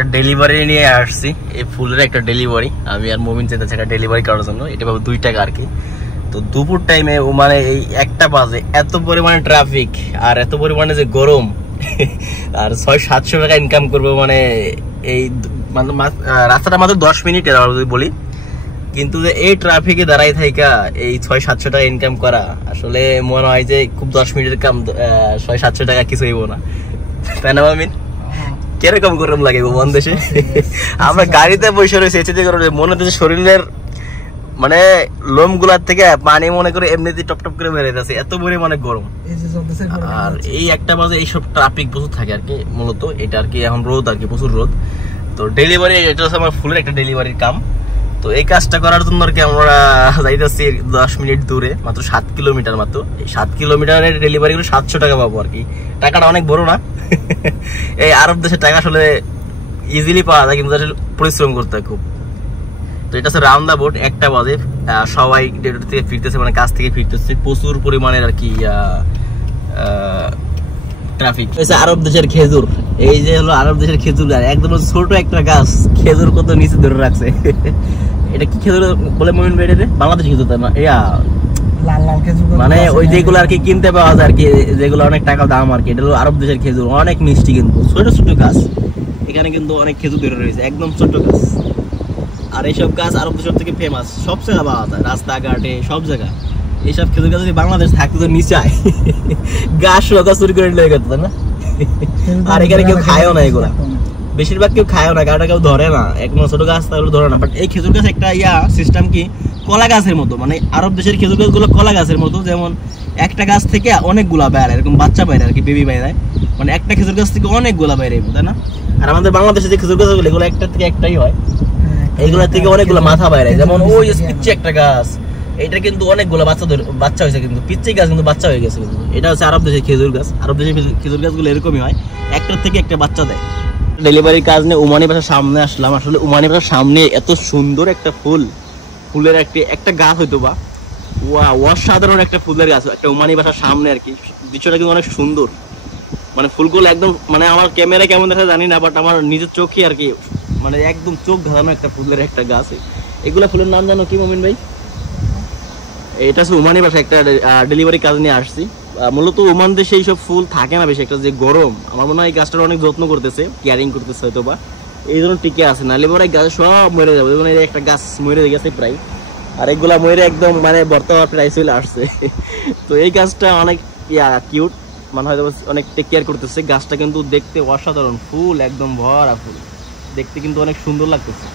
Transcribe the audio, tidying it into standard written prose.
একটা ডেলিভারি নিয়ে আসছি, এই ফুলের একটা ডেলিভারি। আমি আর মুমিন চাইতেছি একটা ডেলিভারি করার জন্য। এটা পাবো 2 টাকা আর কি। তো দুপুর টাইমে মানে এই 1টা বাজে, এত পরিমাণে ট্রাফিক আর এত পরিমাণে যে গরম, আর 600-700 টাকা ইনকাম করবো মানে এই রাস্তাটা মাত্র 10 মিনিটের যদি বলি, কিন্তু যে এই ট্রাফিকে দাঁড়াই থাকা এই 600-700 টাকা ইনকাম করা আসলে মনে হয় যে খুব 10 মিনিটের কাম, 600-700 টাকা কিছু হইব না, তাই না মামিন? কিরকম গরম লাগে মন দেশে। আমরা গাড়িতে বসে রয়েছি, মনে হচ্ছে শরীরের মানে লোম গুলার থেকে পানি মনে করে এমনিতে টপ টপ করে বেরিয়ে যাচ্ছে, এত পরিমাণে গরম। আর এই 1টা বাজে এইসব ট্রাফিক প্রচুর থাকে আর কি। মূলত এটা আর কি এখন রোদ আর কি, প্রচুর রোদ। তো ডেলিভারি, এটা হচ্ছে আমার ফুলের একটা ডেলিভারির কাম। তো এই কাজটা করার জন্য আর কি আমরা যাইতেছি 10 মিনিট দূরে, মাত্র 7 কিলোমিটার মাত্র। এই 7 কিলোমিটারের ডেলিভারি গুলো 700 টাকা পাবো আর কি। টাকাটা অনেক বড় না। এই আরব দেশের টাকা আসলে ইজিলি পাওয়া যায়, কিন্তু আসলে পরিশ্রম করতে হয় খুব। তো এটা হচ্ছে রাউন্ড দা বোর্ড, 1টা বাজে, সবাই ডেলিভারি থেকে ফিরতেছে, মানে কাজ থেকে ফিরতেছে, প্রচুর পরিমাণের আর কি ট্রাফিক। আরব দেশের খেজুর, এই যে হলো আরব দেশের খেজুর গাছ, একদম ছোট একটা গাছ, খেজুর কত নিচে ধরে রাখছে। এটা কি খেজুর বলে মুমিন ভাই? এটা বাংলাদেশ খেজুর না, লাল লাল খেজুর, মানে ওই যেগুলো আর কি কিনতে পাওয়া যায় আর কি, যেগুলো অনেক টাকা দাম আর কি। এটা হলো আরব দেশের খেজুর, অনেক মিষ্টি, কিন্তু ছোট ছোট গাছ। এখানে কিন্তু অনেক খেজুর ধরে রয়েছে, একদম ছোট গাছ। আর এইসব গাছ আরব দেশের থেকে ফেমাস, সব জায়গায় পাওয়া যায়, রাস্তাঘাটে সব জায়গায়। এইসব খেজুর গাছ যদি বাংলাদেশ থাকতো তো নিচায় গাছ চুরি করে নিয়ে গেত না। আর এখানে কেউ খায়ও না, এগুলা বেশিরভাগ কেউ খায়ও না, গাছটা কেউ ধরে না, একদম ছোট গাছ তাহলে ধরে না। বাট এই খেজুর গাছ একটা সিস্টেম কি, কলা গাছের মতো, মানে আরব দেশের খেজুর গাছগুলো কলা গাছের মতো, যেমন একটা গাছ থেকে অনেকগুলা বাইরে, এরকম বাচ্চা বাইরে আর কি, বেবি বাইরে, মানে একটা খেজুর গাছ থেকে অনেকগুলা বাইরে, তাই না? আর আমাদের বাংলাদেশে যে খেজুর গাছগুলো, এগুলো একটা থেকে একটাই হয়, এইগুলা থেকে অনেকগুলো মাথা বাইরে। যেমন ওই পিচ্ছি একটা গাছ, এটা কিন্তু অনেকগুলো বাচ্চা হয়েছে, কিন্তু পিচ্ছি গাছ কিন্তু বাচ্চা হয়ে গেছে। কিন্তু এটা হচ্ছে আরব দেশের খেজুর গাছ। আরব দেশের খেজুর গাছগুলো এরকমই হয়, একটার থেকে একটা বাচ্চা দেয়। ডেলিভারি কাজ নিয়ে উমানি বাসার সামনে আসলাম। আসলে উমানি বাসার সামনে এত সুন্দর একটা ফুলের একটা গাছ হইতো বা অসাধারণ একটা ফুলের গাছ, একটা উমানি বাসার সামনে আর কি। দৃশ্যটা কিন্তু অনেক সুন্দর, মানে ফুলগুলো একদম, মানে আমার ক্যামেরা কেমন দেখা জানি না, বাট আমার নিজের চোখে আর কি, মানে একদম চোখ ধাঁধানো একটা ফুলের একটা গাছ। এগুলা ফুলের নাম জানো কি মুমিন ভাই? এটা হচ্ছে ওমানি বাসা, একটা ডেলিভারি কাজ নিয়ে আসছি। মূলত ওমান দেশে এইসব ফুল থাকে না বেশি, একটা যে গরম, আমার মনে হয় এই গাছটার অনেক যত্ন করতেছে, কেয়ারিং করতেছে হয়তো বা, এই জন্য টিকে আছে, নাহলে পরে গাছ সব মরে যাবে। যেমন একটা গাছ মরে গেছে প্রায়, আর এগুলা মরে একদম মানে বর্তমান প্রায় চলে আসছে। তো এই গাছটা অনেক কিউট, মানে হয়তো অনেক টেক কেয়ার করতেছে। গাছটা কিন্তু দেখতে অসাধারণ, ফুল একদম ভরা ফুল, দেখতে কিন্তু অনেক সুন্দর লাগতেছে।